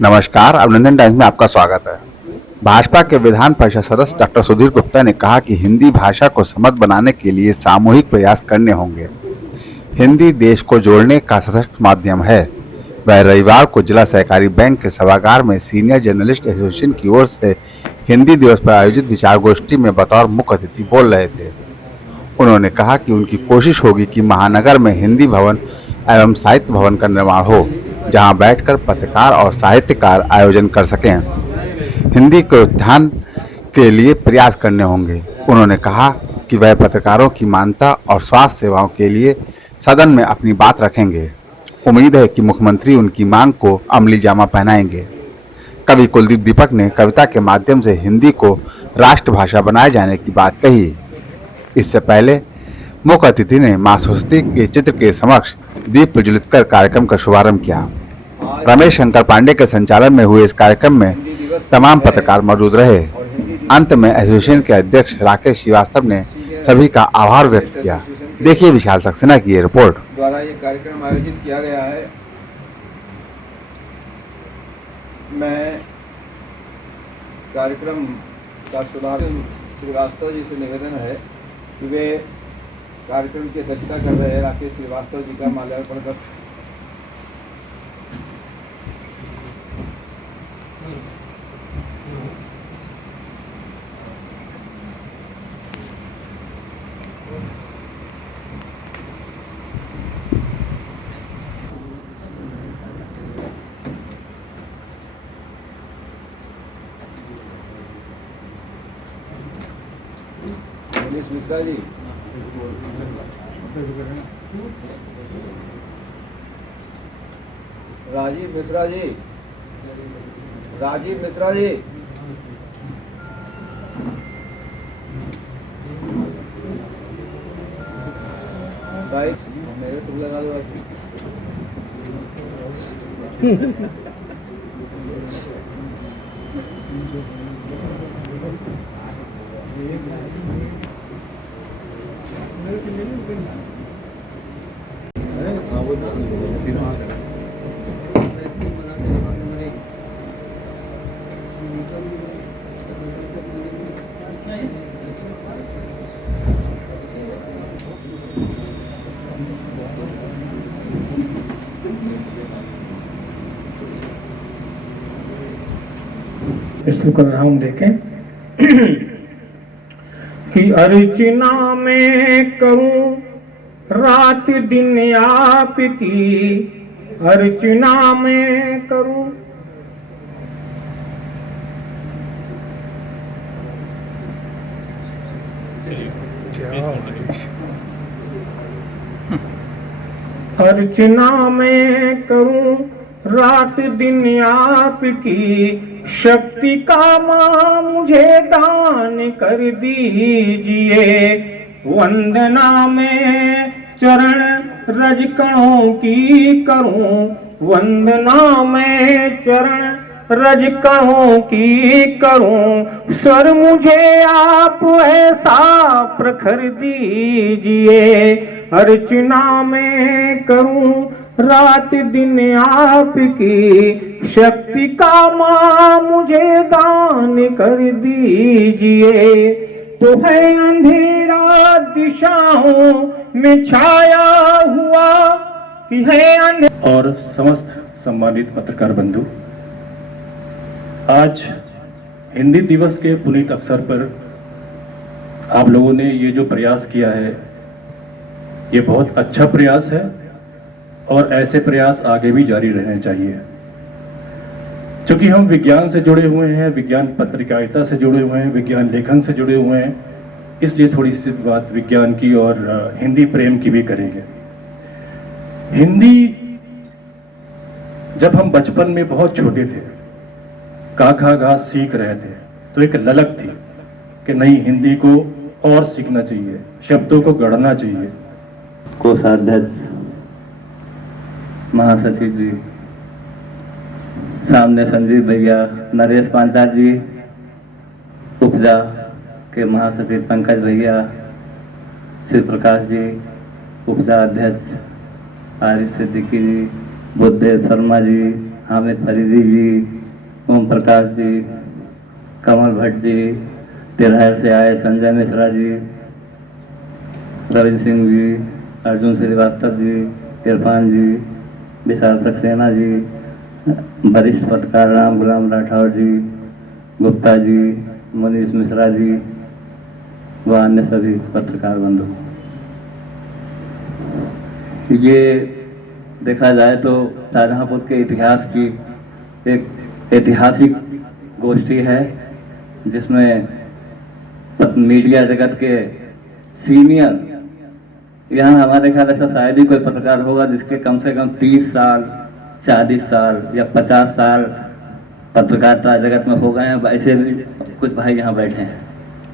नमस्कार, अभिनंदन टाइम्स में आपका स्वागत है। भाजपा के विधान परिषद सदस्य डॉक्टर सुधीर गुप्ता ने कहा कि हिंदी भाषा को समृद्ध बनाने के लिए सामूहिक प्रयास करने होंगे। हिंदी देश को जोड़ने का सशक्त माध्यम है। वह रविवार को जिला सहकारी बैंक के सभागार में सीनियर जर्नलिस्ट एसोसिएशन की ओर से हिंदी दिवस पर आयोजित विचार गोष्ठी में बतौर मुख्य अतिथि बोल रहे थे। उन्होंने कहा कि उनकी कोशिश होगी कि महानगर में हिंदी भवन एवं साहित्य भवन का निर्माण हो, जहां बैठकर पत्रकार और साहित्यकार आयोजन कर सकें। हिंदी के उत्थान के लिए प्रयास करने होंगे। उन्होंने कहा कि वह पत्रकारों की मान्यता और स्वास्थ्य सेवाओं के लिए सदन में अपनी बात रखेंगे। उम्मीद है कि मुख्यमंत्री उनकी मांग को अमली जामा पहनाएंगे। कवि कुलदीप दीपक ने कविता के माध्यम से हिंदी को राष्ट्रभाषा बनाए जाने की बात कही। इससे पहले मुख्य अतिथि ने मां सरस्वती के चित्र के समक्ष दीप प्रज्वलित कर कार्यक्रम का शुभारंभ किया। रमेश शंकर पांडे के संचालन में हुए इस कार्यक्रम में तमाम पत्रकार मौजूद रहे। अंत में एसोसिएशन के अध्यक्ष राकेश श्रीवास्तव ने सभी का आभार व्यक्त किया। देखिए विशाल सक्सेना की ये रिपोर्ट। द्वारा ये कार्यक्रम आयोजित किया गया है। मैं कार्यक्रम का शुभारंभ श्रीवास्तव जी से निवेदन है कि वे कार्यक्रम की अध्यक्षता कर रहे हैं। राकेश श्रीवास्तव जी का माल्यार्पण कर मनीष मिश्रा जी, राजीव मिश्रा जी, राजीव मिश्रा जी, भाई मेरे तुम लगा दो। इसको कर रहा हूं देखें कि अर्चना में करूं रात दिन आपकी, अर्चना में करूं। अर्चना में करूं रात दिन आपकी, शक्ति का मां मुझे दान कर दीजिए। वंदना में चरण रज कणों की करूं, वंदना में चरण रज कणों की करूं। स्वर मुझे आप ऐसा प्रखर दीजिए, अर्चना में करूं रात दिन आपकी, शक्ति का मां मुझे दान कर दीजिए। तो है अंधेरा दिशाओं में छाया हुआ कि है अंधेरा। और समस्त सम्मानित पत्रकार बंधु, आज हिंदी दिवस के पुनीत अवसर पर आप लोगों ने ये जो प्रयास किया है, ये बहुत अच्छा प्रयास है और ऐसे प्रयास आगे भी जारी रहने चाहिए। क्योंकि हम विज्ञान से जुड़े हुए हैं, विज्ञान पत्रकारिता से जुड़े हुए हैं, विज्ञान लेखन से जुड़े हुए हैं, इसलिए थोड़ी सी बात विज्ञान की और हिंदी प्रेम की भी करेंगे। हिंदी जब हम बचपन में बहुत छोटे थे, का खा घा सीख रहे थे, तो एक ललक थी कि नहीं, हिंदी को और सीखना चाहिए, शब्दों को गढ़ना चाहिए। कोषाध्यक्ष महासचिव जी, सामने संजीव भैया, नरेश पांचाल जी, उपजा के महासचिव पंकज भैया, शिव प्रकाश जी, उपजा अध्यक्ष आरिफ सिद्दीकी जी, बुद्धदेव शर्मा जी, हामिद फरीदी जी, ओम प्रकाश जी, कमल भट्ट जी, तिलहर से आए संजय मिश्रा जी, रवि सिंह जी, अर्जुन श्रीवास्तव जी, इरफान जी, विशाल सक्सेना जी, वरिष्ठ पत्रकार राम गुलाम राठौर जी, गुप्ता जी, मनीष मिश्रा जी व अन्य सभी पत्रकार बंधु। ये देखा जाए तो शाहजहाँपुर के इतिहास की एक ऐतिहासिक गोष्ठी है, जिसमें मीडिया जगत के सीनियर, यहाँ हमारे ख्याल से शायद ही कोई पत्रकार होगा जिसके कम से कम 30 साल, 40 साल या 50 साल पत्रकारिता जगत में हो गए हैं। ऐसे भी कुछ भाई यहाँ बैठे हैं।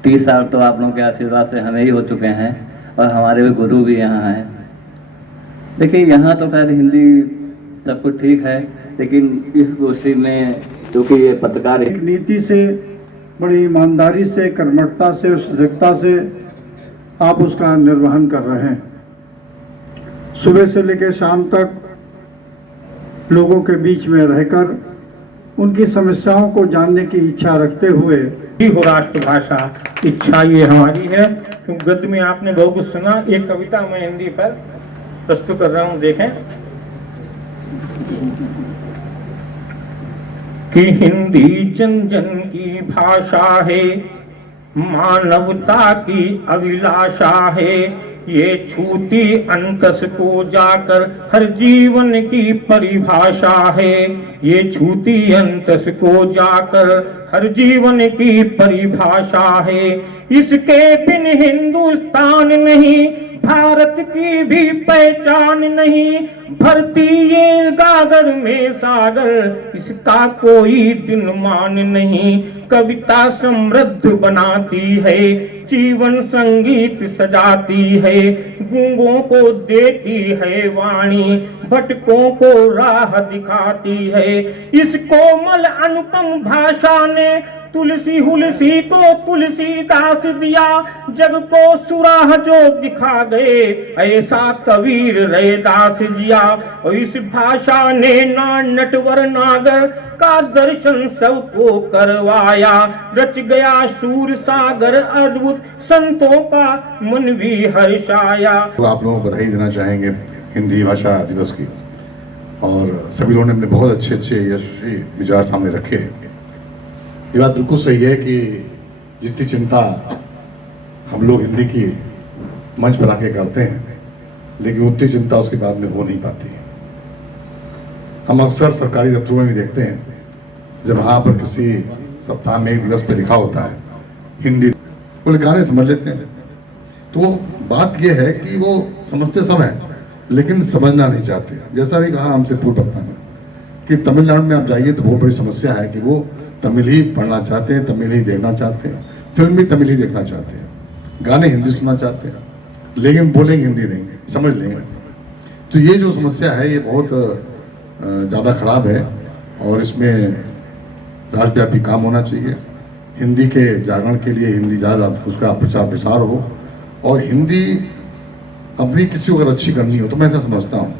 30 साल तो आप लोगों के आशीर्वाद से हमें ही हो चुके हैं, और हमारे भी गुरु भी यहाँ हैं। देखिए, यहाँ तो खैर हिंदी सब कुछ ठीक है, लेकिन इस गोष्ठी में क्योंकि ये पत्रकार एक नीति से, बड़ी ईमानदारी से, कर्मठता से, सजगता से आप उसका निर्वहन कर रहे हैं। सुबह से लेकर शाम तक लोगों के बीच में रहकर उनकी समस्याओं को जानने की इच्छा रखते हुए ही हो राष्ट्रभाषा, इच्छा ये हमारी है। क्योंकि गद्य में आपने बहुत कुछ सुना। एक कविता मैं हिंदी पर प्रस्तुत कर रहा हूँ, देखें कि हिंदी जन जन की भाषा है, मानवता की अभिलाषा है, ये छूती अंतस को जाकर हर जीवन की परिभाषा है, ये छूती अंतस को जाकर हर जीवन की परिभाषा है। इसके बिन हिंदुस्तान नहीं, भारत की भी पहचान नहीं, भरती ये गागर में सागर, इसका कोई दिन मान नहीं। कविता समृद्ध बनाती है, जीवन संगीत सजाती है, गूंगों को देती है वाणी, भटकों को राह दिखाती है। इस कोमल अनुपम भाषा ने तुलसी हुलसी को तुलसीदास दिया, जग को सुराह जो दिखा गए, ऐसा कबीर रैदास जिया। और इस भाषा ने ना नटवर नागर का दर्शन सबको करवाया, रच गया सूर सागर अद्भुत, संतों का मन भी हर्षाया। तो आप लोगों को बधाई देना चाहेंगे हिंदी भाषा दिवस की, और सभी लोगों ने अपने बहुत अच्छे यशस्वी विचार सामने रखे। ये बात बिल्कुल सही है कि जितनी चिंता हम लोग हिंदी की मंच पर आके करते हैं, लेकिन उतनी चिंता उसके बाद में हो नहीं पाती। हम अक्सर सरकारी दफ्तरों में भी देखते हैं, जब वहाँ पर किसी सप्ताह में एक दिवस पे लिखा होता है हिंदी, वो गाने समझ लेते हैं। तो बात यह है कि वो समझते सब हैं, लेकिन समझना नहीं चाहते। जैसा भी कहा हमसे पूर्व वक्ता ने कि तमिलनाडु में आप जाइए तो बहुत बड़ी समस्या है कि वो तमिल ही पढ़ना चाहते हैं, तमिल ही देखना चाहते हैं, फिल्म भी तमिल ही देखना चाहते हैं, गाने हिंदी सुनना चाहते हैं, लेकिन बोलेंगे हिंदी नहीं, समझ लेंगे। तो ये जो समस्या है ये बहुत ज़्यादा ख़राब है, और इसमें राष्ट्रव्यापी काम होना चाहिए। हिंदी के जागरण के लिए हिंदी ज़्यादा उसका प्रचार प्रसार हो, और हिंदी अपनी किसी को अगर अच्छी करनी हो तो मैं ऐसा समझता हूँ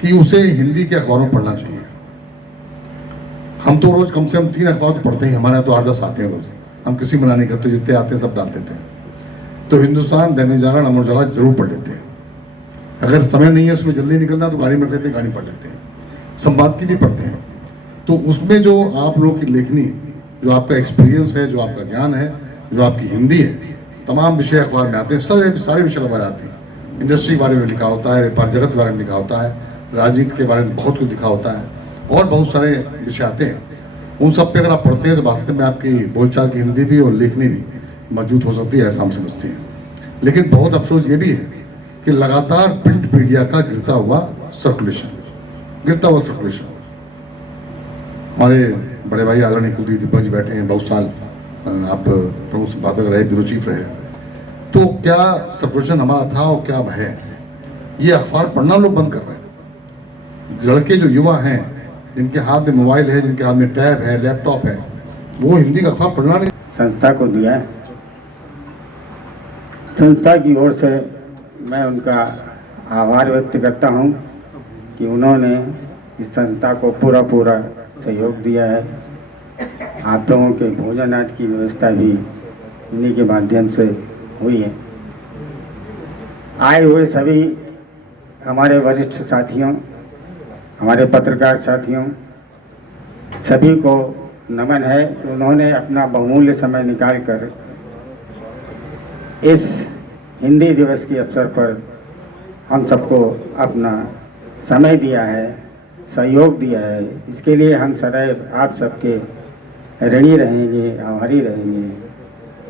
कि उसे हिंदी के अखबारों पढ़ना चाहिए। हम तो रोज कम से कम 3 अखबार तो पढ़ते हैं, हमारे यहाँ तो 8-10 आते हैं रोज, हम किसी मना नहीं करते, जितने आते हैं सब डाल देते हैं। तो हिंदुस्तान, दैनिक जागरण, अमर उजाला जरूर पढ़ लेते हैं। अगर समय नहीं है उसमें जल्दी निकलना तो गाड़ी में लेते हैं, गाड़ी पढ़ लेते हैं, संपादकीय भी पढ़ते हैं। तो उसमें जो आप लोगों की लेखनी, जो आपका एक्सपीरियंस है, जो आपका ज्ञान है, जो आपकी हिंदी है, तमाम विषय अखबार में आते हैं, सारे विषय अखबार आते हैं। इंडस्ट्री के बारे में लिखा होता है, व्यापार जगत के बारे में लिखा होता है, राजनीति के बारे में बहुत कुछ लिखा होता है, और बहुत सारे विषय आते हैं। उन सब पे अगर आप पढ़ते हैं तो वास्तव में आपकी बोलचाल की हिंदी भी और लेखनी भी मौजूद हो सकती है, ऐसा हम समझते हैं। लेकिन बहुत अफसोस ये भी है कि लगातार प्रिंट मीडिया का गिरता हुआ सर्कुलेशन। हमारे बड़े भाई आदरणीय कुलदीप दीपक जी बैठे हैं, बहुत साल आप प्रमुख संपादक रहे, ब्यूरो चीफ रहे। तो क्या सर्कुलेशन हमारा था और क्या अब है, ये अखबार पढ़ना लोग बंद कर रहे हैं। लड़के जो युवा हैं, जिनके हाथ में मोबाइल है, जिनके हाथ में टैब है, लैपटॉप है, वो हिंदी का अखबार पढ़ना नहीं। संस्था को दिया है, संस्था की ओर से मैं उनका आभार व्यक्त करता हूं कि उन्होंने इस संस्था को पूरा सहयोग दिया है। आप लोगों के भोजन आदि की व्यवस्था भी इन्हीं के माध्यम से हुई है। आए हुए सभी हमारे वरिष्ठ साथियों, हमारे पत्रकार साथियों, सभी को नमन है कि उन्होंने अपना बहुमूल्य समय निकालकर इस हिंदी दिवस के अवसर पर हम सबको अपना समय दिया है, सहयोग दिया है। इसके लिए हम सदैव आप सबके ऋणी रहेंगे, आभारी रहेंगे।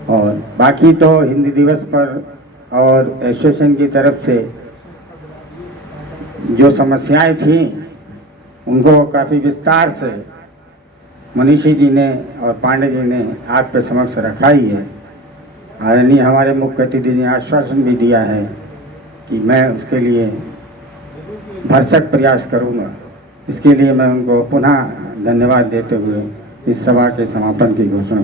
और बाकी तो हिंदी दिवस पर और एसोसिएशन की तरफ से जो समस्याएं थी उनको काफ़ी विस्तार से मनीषी जी ने और पांडे जी ने आपके समक्ष रखा ही है। आदरणीय हमारे मुख्य अतिथि ने आश्वासन भी दिया है कि मैं उसके लिए भरसक प्रयास करूंगा। इसके लिए मैं उनको पुनः धन्यवाद देते हुए इस सभा के समापन की घोषणा